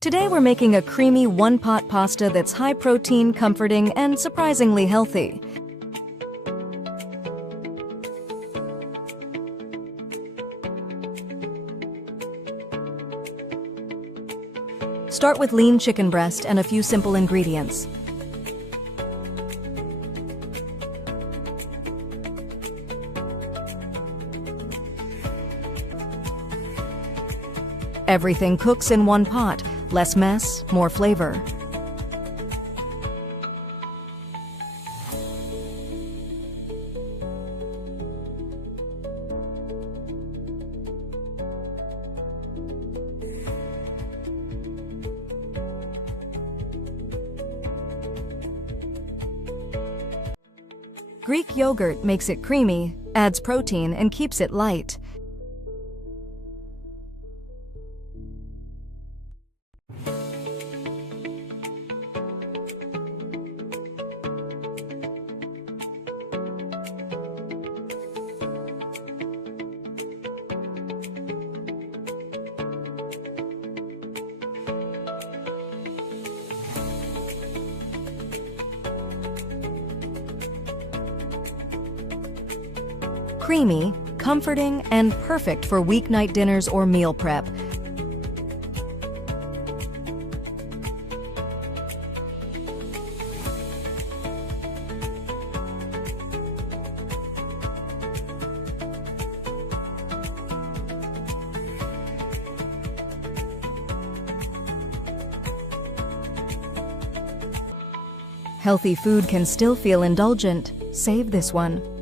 Today we're making a creamy one-pot pasta that's high protein, comforting, and surprisingly healthy. Start with lean chicken breast and a few simple ingredients. Everything cooks in one pot. Less mess, more flavor. Greek yogurt makes it creamy, adds protein, and keeps it light. Creamy, comforting, and perfect for weeknight dinners or meal prep. Healthy food can still feel indulgent. Save this one.